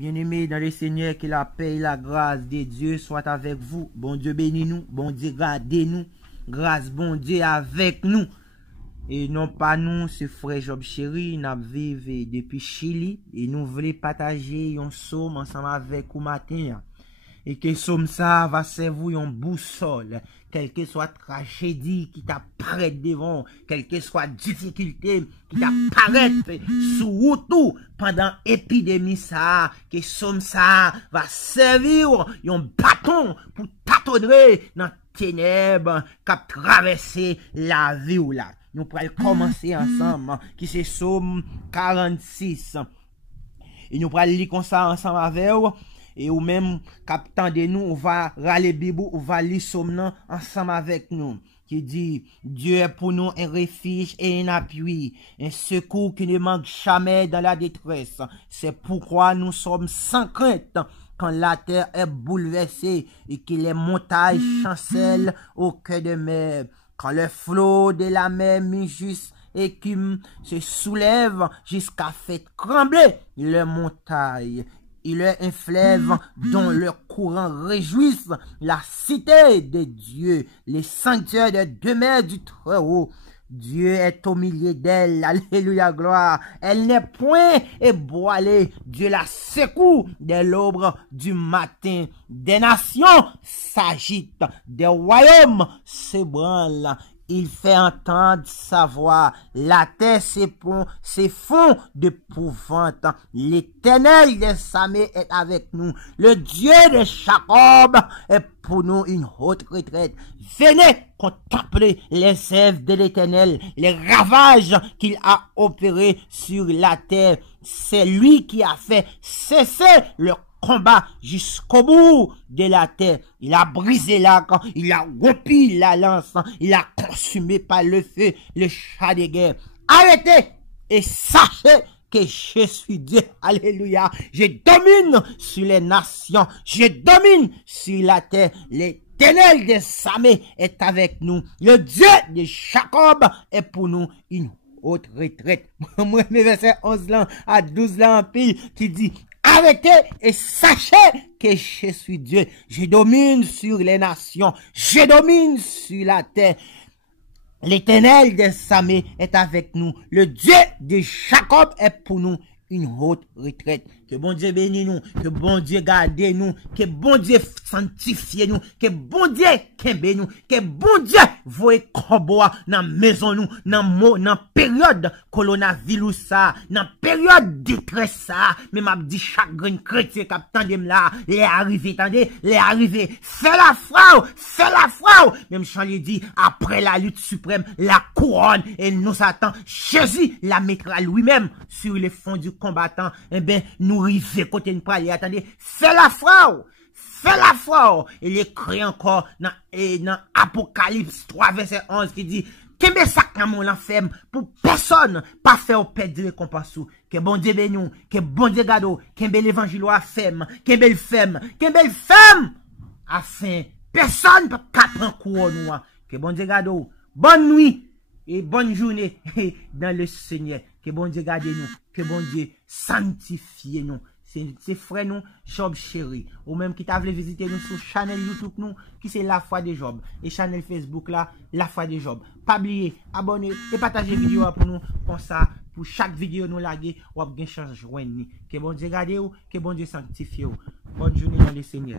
Bien-aimés dans le Seigneur, que la paix et la grâce de Dieu soient avec vous. Bon Dieu bénis nous, bon Dieu gardez-nous, grâce bon Dieu avec nous. Et non pas nous, c'est frère Job Chéri, nous vivons depuis Chili et nous voulons partager un psaume ensemble avec vous matin. Et que somme ça va servir une boussole, quelle que soit tragédie qui t'apparaît devant, quelle que soit difficulté qui t'apparaît sous tout pendant épidémie ça, que somme ça va servir un bâton pour t'attendrer dans ténèbres qui traverser la vie ou là. Nous pourrons commencer ensemble, qui c'est Psaume 46. Et nous pourrons lire comme ça ensemble avec vous. Et ou même, captant de nous, on va râler Bible, on va lire Psaume ensemble avec nous. Qui dit, Dieu est pour nous un refuge et un appui, un secours qui ne manque jamais dans la détresse. C'est pourquoi nous sommes sans crainte quand la terre est bouleversée et que les montagnes chancellent au cœur de mer. Quand le flot de la mer mi-juste écume se soulève jusqu'à faire trembler les montagnes. Il est un fleuve dont le courant réjouisse la cité de Dieu, les sanctuaires de demeure du Très-Haut. Dieu est au milieu d'elle, alléluia, gloire. Elle n'est point éboilée, Dieu la secoue dès l'aube du matin. Des nations s'agitent, des royaumes s'ébranlent. Il fait entendre sa voix. La terre s'effondre d'épouvante. L'Éternel des armées est avec nous. Le Dieu de Jacob est pour nous une haute retraite. Venez contempler les œuvres de l'Éternel, les ravages qu'il a opérés sur la terre. C'est lui qui a fait cesser le combat jusqu'au bout de la terre. Il a brisé l'arc, il a rompu la lance, il a consumé par le feu le char de guerre. Arrêtez et sachez que je suis Dieu. Alléluia. Je domine sur les nations, je domine sur la terre. L'Éternel des armées est avec nous. Le Dieu de Jacob est pour nous une haute retraite. Moi, mes versets 11 là à 12 là en pile qui dit, arrêtez et sachez que je suis Dieu. Je domine sur les nations. Je domine sur la terre. L'Éternel des armées est avec nous. Le Dieu de Jacob est pour nous une haute retraite. Que bon Dieu bénisse nous, que bon Dieu garde nous, que bon Dieu sanctifie nous, que bon Dieu kembe nous, que bon Dieu voye koboa dans maison nous, dans période coronavirus ça, dans période détresse ça, même m'a dit chaque grain chrétien qui attendem là, les arrivé, attendez, les arrivé, fais la foi, même Charles dit après la lutte suprême, la couronne et nous attend, Jésus la mettra lui-même sur les fonds du combattant. Eh bien, nous river côté une parler, attendez, fais la foi, et l'écrit encore dans Apocalypse 3 verset 11 qui dit, Kembe sak nan mon l'enferme pour personne pas faire perdre récompense. Que bon Dieu béni, que bon Dieu gado, kembe l'évangile a femme, kembe le femme, afin personne peut prendre couronne. Que bon Dieu gado, bonne nuit et bonne journée dans le Seigneur. Que bon Dieu garde nous, que bon Dieu sanctifie nous. C'est frère nous, Job Chéri. Ou même qui t'a voulu visiter nous sur channel YouTube nous, qui c'est La Foi de Job. Et channel Facebook là, La Foi de Job. Pas oublier, abonnez et partagez vidéo pour nous, comme ça, pour chaque vidéo nous laguer, ou bien chance joindre. Que bon Dieu garde vous, que bon Dieu sanctifie vous. Bonne journée dans le Seigneur.